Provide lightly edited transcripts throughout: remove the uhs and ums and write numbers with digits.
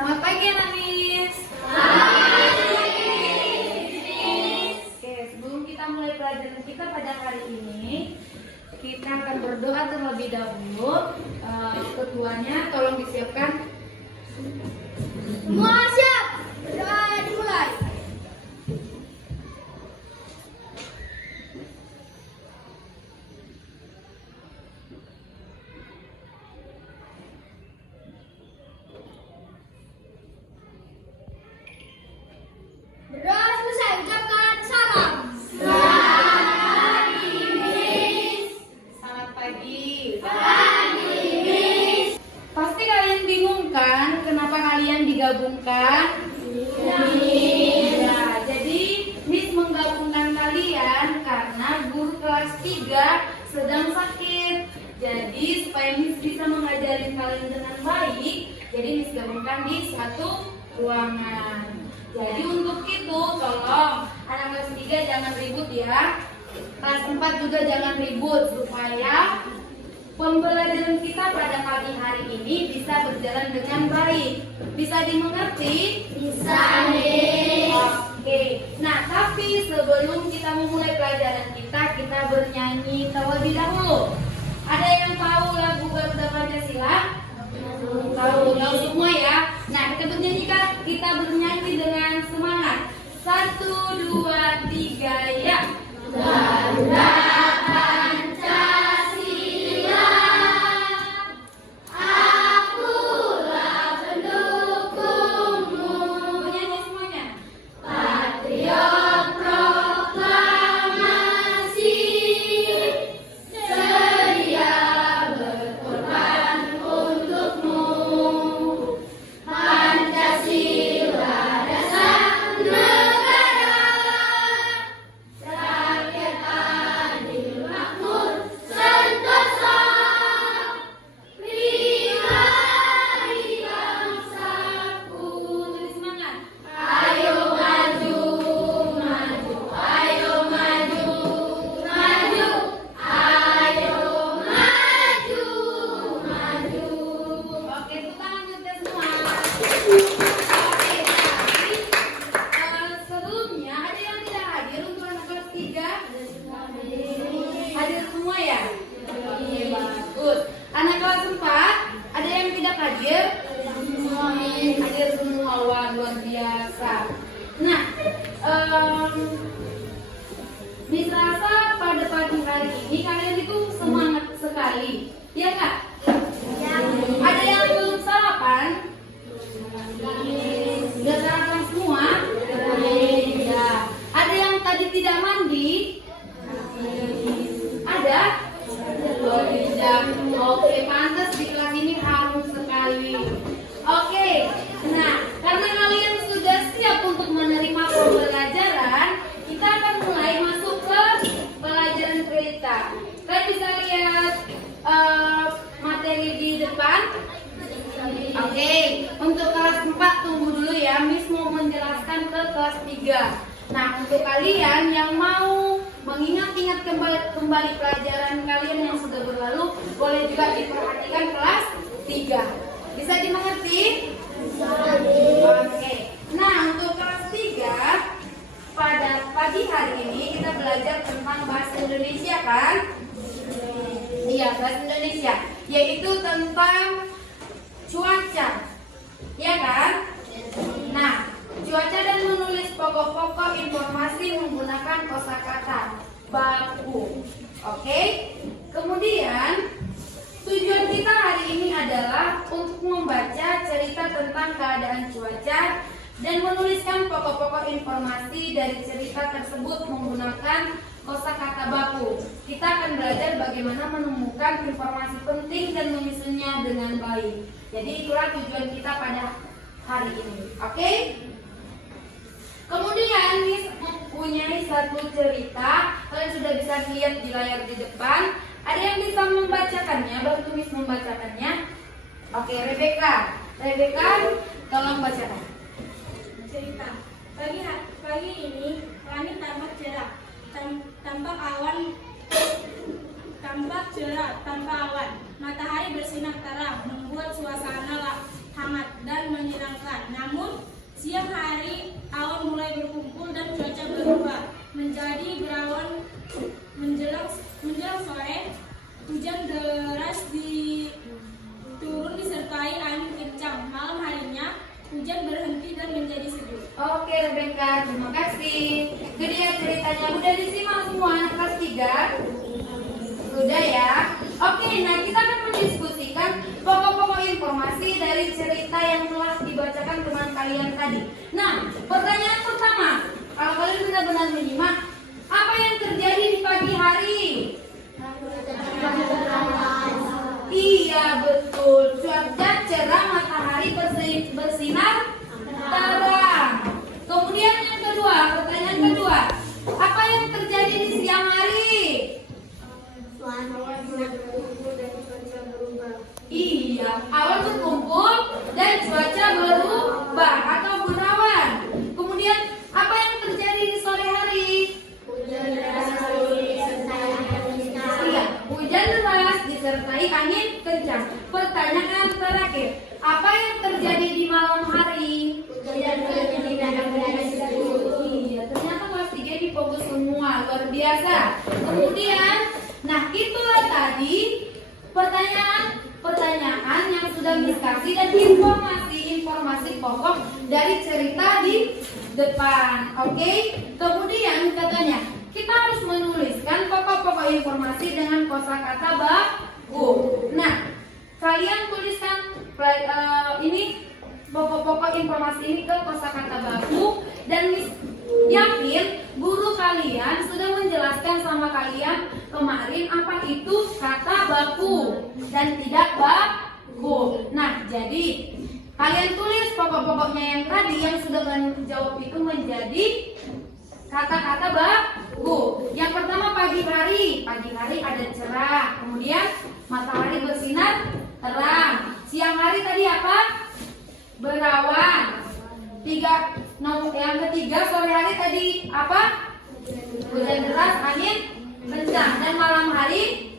Selamat pagi Anis. Oke, sebelum kita mulai pelajaran kita pada hari ini, kita akan berdoa terlebih dahulu. Ketuanya tolong disiapkan. Semua siap, berdoa dimulai. Berdoa selesai, ucapkan salam. Selamat pagi. Pasti kalian bingung kan kenapa kalian digabungkan? Ya, jadi Miss menggabungkan kalian karena guru kelas 3 sedang sakit. Jadi supaya Miss bisa mengajarin kalian dengan baik, jadi Miss gabungkan di satu ruangan. Jadi untuk itu tolong anak kelas 3 jangan ribut ya. Kelas 4 juga jangan ribut supaya pembelajaran kita pada pagi hari ini bisa berjalan dengan baik. Bisa dimengerti? Bisa, Miss. Oke. Nah, tapi sebelum kita memulai pelajaran kita bernyanyi terlebih dahulu. Ada yang tahu lagu Garuda Pancasila? Tahu semua ya. Nah, kita bernyanyi dengan semangat. 1, 2, 3, ya. Garuda Pancasila, akulah pendukungmu. Bernyanyi semuanya. Patriot proklamasi, sedia berkorban untukmu. Pancasila dasar negara, rakyat adil makmur sentosa, pribadi bangsaku. Tulis semangat. Ayo maju, maju, ayo maju, maju, ayo maju, maju. Oke, tepuk tangan kita semua. Oke, tapi sebelumnya ada yang tidak hadir untuk anak kelas 3? Hadir semua ya? Oke, bagus. Anak kelas 4, ada yang tidak hadir? Hadir semua, wah luar biasa. Nah, Miss rasa pada pagi hari ini kalian itu semangat sekali, ya kak? Ada yang belum sarapan? Sudah sarapan semua? Ya. Ada yang tadi tidak mandi? Ada? Tidak. Oke, pantas di kelas ini harum sekali. Oke, nah karena kalian sudah siap untuk menerima pembelajaran, kita akan mulai masuk ke pelajaran kita. Kalian bisa lihat materi di depan. Oke, untuk kelas 4 tunggu dulu ya, Miss mau menjelaskan ke kelas 3. Nah, untuk kalian yang mau mengingat-ingat kembali pelajaran kalian yang sudah berlalu, boleh juga diperhatikan kelas 3. Bisa dimengerti? Oke. Nah, untuk kelas 3 pada pagi hari ini kita belajar tentang bahasa Indonesia kan? Iya, bahasa Indonesia, yaitu tentang cuaca, ya kan? Nah, cuaca dan menulis pokok-pokok informasi menggunakan kosakata baku. Oke? Kemudian tujuan kita hari ini adalah untuk membaca cerita tentang keadaan cuaca dan menuliskan pokok-pokok informasi dari cerita tersebut menggunakan kosakata baku. Kita akan belajar bagaimana menemukan informasi penting dan menyusunnya dengan baik. Jadi itulah tujuan kita pada hari ini. Oke? Kemudian Miss mempunyai satu cerita. Kalian sudah bisa lihat di layar di depan. Ada yang bisa membacakannya? Bantu Miss membacakannya. Oke, Rebecca, tolong bacakan. Cerita. Pagi ini langit tampak cerah, tampak cerah tanpa awan. Matahari bersinar terang, membuat suasana hangat dan menyenangkan. Eka, terima kasih. Itu dia ceritanya. Udah disimak semua anak kelas 3? Sudah ya. Oke, nah kita akan mendiskusikan pokok-pokok informasi dari cerita yang telah dibacakan teman kalian tadi. Nah, pertanyaan pertama, kalau kalian benar-benar menyimak, apa yang terjadi di pagi hari? Iya betul, cuaca cerah, matahari bersinar terang. Kemudian yang kedua, pertanyaan kedua, apa yang terjadi di siang hari? Iya, awan berkumpul dan cuaca berubah atau berawan. Kemudian apa yang terjadi di sore hari? Iya, hujan deras disertai angin kencang. Pertanyaan terakhir, apa yang terjadi di malam hari? Iya, ternyata kelas 3 ini fokus semua, luar biasa. Kemudian, nah itulah tadi pertanyaan yang sudah Miss kasih dan informasi pokok dari cerita di depan. Oke? Kemudian katanya kita harus menuliskan pokok-pokok informasi dengan kosakata baku. Nah, kalian tuliskan ini pokok-pokok informasi ini ke kosakata baku dan Miss yakin guru kalian sudah menjelaskan sama kalian kemarin apa itu kata baku dan tidak baku. Nah, jadi kalian tulis pokok-pokoknya yang tadi yang sudah menjawab itu menjadi kata-kata baku. Yang pertama pagi hari ada cerah, kemudian matahari bersinar terang. Siang hari tadi apa? Berawan. Yang ketiga sore hari tadi apa? Hujan deras, angin kencang. Dan malam hari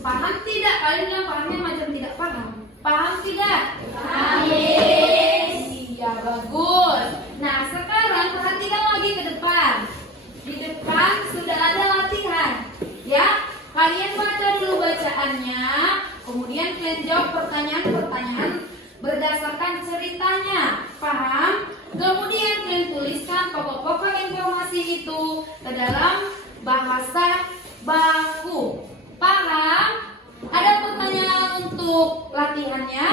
paham tidak? Kalian bilang pahamnya macam tidak paham. Paham tidak? Iya, bagus. Nah, sekarang perhatikan lagi ke depan. Di depan sudah ada latihan. Ya, kalian baca dulu bacaannya. Kemudian kalian jawab pertanyaan-pertanyaan berdasarkan ceritanya. Paham? Kemudian kalian tuliskan pokok-pokok informasi itu ke dalam bahasa baku. Paham? Ada pertanyaan untuk latihannya?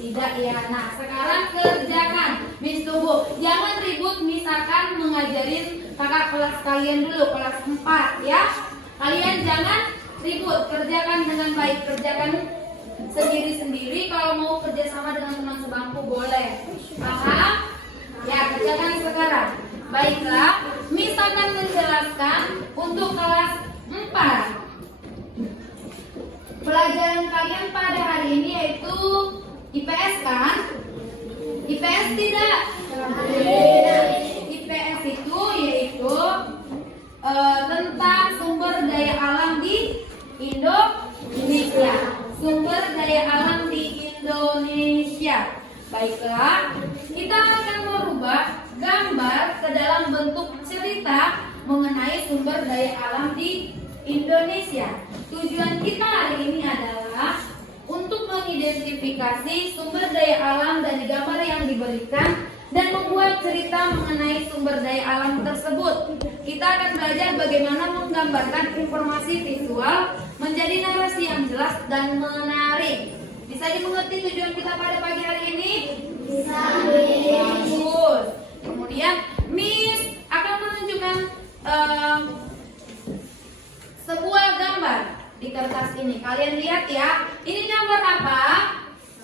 Tidak ya. Nah, sekarang kerjakan. Miss tunggu. Jangan ribut, Miss akan mengajarin kakak kelas kalian dulu, kelas 4 ya. Kalian jangan ribut, kerjakan dengan baik. Kerjakan sendiri-sendiri. Kalau mau kerjasama dengan teman sebangku boleh. Paham? Ya, kerjakan sekarang. Baiklah, Miss akan menjelaskan untuk kelas 4. Pelajaran kalian pada hari ini yaitu IPS kan? IPS tidak? IPS itu yaitu tentang sumber daya alam di Indonesia. Sumber daya alam di Indonesia. Baiklah, kita akan merubah gambar ke dalam bentuk cerita mengenai sumber daya alam di Indonesia. Tujuan kita hari ini adalah untuk mengidentifikasi sumber daya alam dari gambar yang diberikan dan membuat cerita mengenai sumber daya alam tersebut. Kita akan belajar bagaimana menggambarkan informasi visual menjadi narasi yang jelas dan menarik. Bisa dimengerti tujuan kita pada pagi hari ini? Bisa. Bagus. Kemudian Miss akan menunjukkan sebuah gambar di kertas ini. Kalian lihat ya. Ini gambar apa?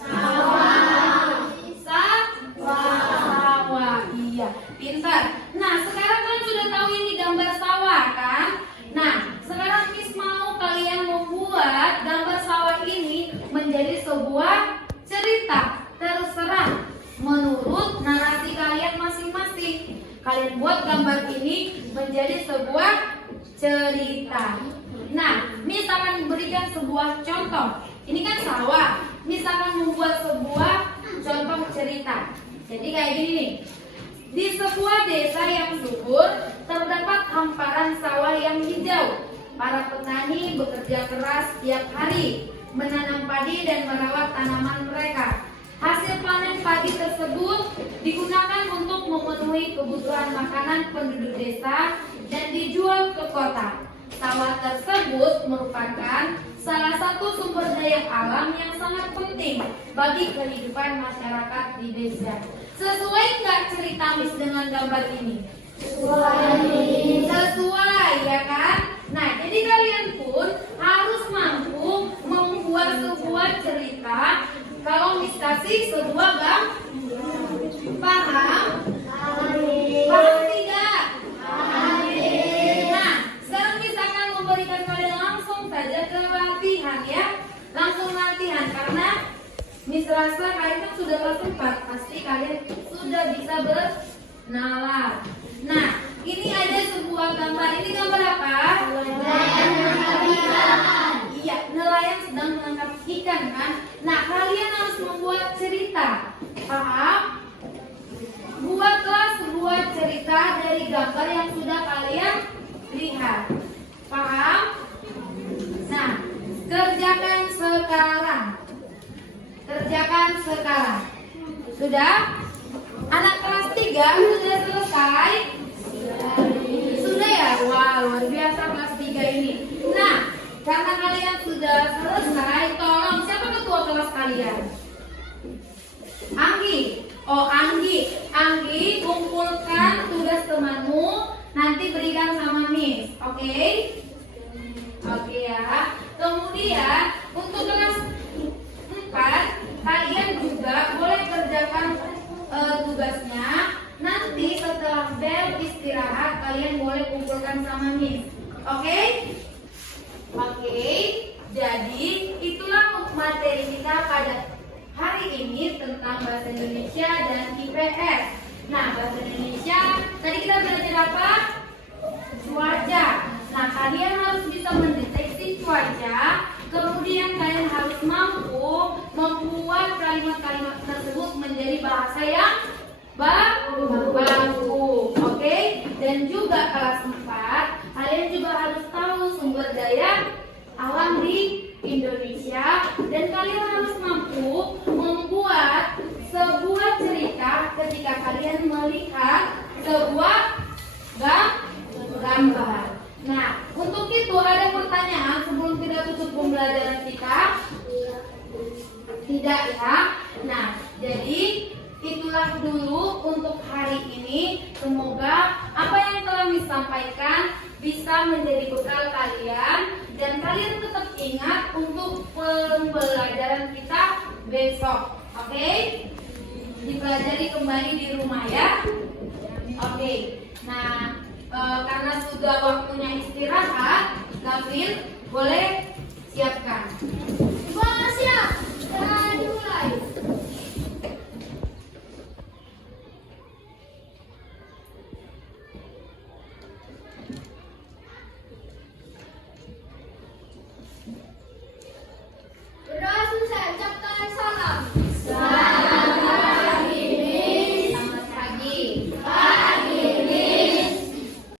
Sawah. Sawah. Iya, pintar. Nah, sekarang kalian sudah tahu ini gambar sawah kan? Nah, sekarang Miss mau kalian membuat gambar sawah ini menjadi sebuah cerita. Terserah menurut narasi kalian masing-masing. Kalian buat gambar ini menjadi sebuah cerita. Nah, Miss akan memberikan sebuah contoh. Ini kan sawah. Miss akan membuat sebuah contoh cerita. Jadi kayak gini nih. Di sebuah desa yang subur terdapat hamparan sawah yang hijau. Para petani bekerja keras setiap hari. menanam padi dan merawat tanaman mereka. Hasil panen padi tersebut digunakan untuk memenuhi kebutuhan makanan penduduk desa dan dijual ke kota. Sawah tersebut merupakan salah satu sumber daya alam yang sangat penting bagi kehidupan masyarakat di desa. Sesuai nggak cerita Miss dengan gambar ini? Sesuai, ya kan? Nah, jadi kalian pun harus mampu membuat sebuah cerita. Kalau Miss kasih sebuah paham? Paham tidak? Nah, sekarang Miss akan memberikan kalian langsung saja ke latihan ya. Langsung latihan karena Miss rasa kalian kan sudah kelas 4, pasti kalian sudah bisa bernalar. Nah, ini ada sebuah gambar. Ini gambar apa? Iya, nelayan sedang menangkap ikan kan? Nah, kalian harus membuat cerita. Paham? Buatlah sebuah cerita dari gambar yang sudah kalian lihat. Paham? Nah, kerjakan sekarang. Kerjakan sekarang. Sudah? Anak kelas 3 sudah selesai? Sudah ya? Wah, luar biasa kelas 3 ini. Nah, karena kalian sudah selesai, tolong siapa ketua kelas kalian? Anggi. Oh, Anggi, kumpulkan tugas temanmu, nanti berikan sama Miss. Oke? Oke ya. Kemudian untuk kelas 4, kalian juga boleh kerjakan tugasnya. Nanti setelah bel istirahat, kalian boleh kumpulkan sama Miss. Oke? Oke, jadi itulah materi kita pada hari ini tentang bahasa Indonesia dan IPS. Nah, bahasa Indonesia tadi kita belajar apa? Cuaca. Nah, kalian harus bisa mendeteksi cuaca. Kemudian kalian harus mampu membuat kalimat-kalimat tersebut menjadi bahasa yang baku. Oke? Dan juga kelas 4, kalian juga harus tahu sumber daya alam di Indonesia dan kalian harus mampu membuat sebuah cerita ketika kalian melihat sebuah gambar. Nah, untuk itu ada pertanyaan sebelum kita tutup pembelajaran kita? Tidak ya? Nah, jadi itulah dulu untuk hari ini. Semoga apa yang telah Miss sampaikan bisa menjadi bekal kalian dan kalian tetap ingat untuk pembelajaran kita besok. Oke? Dipelajari kembali di rumah ya. Oke. Nah, karena sudah waktunya istirahat, Gavin boleh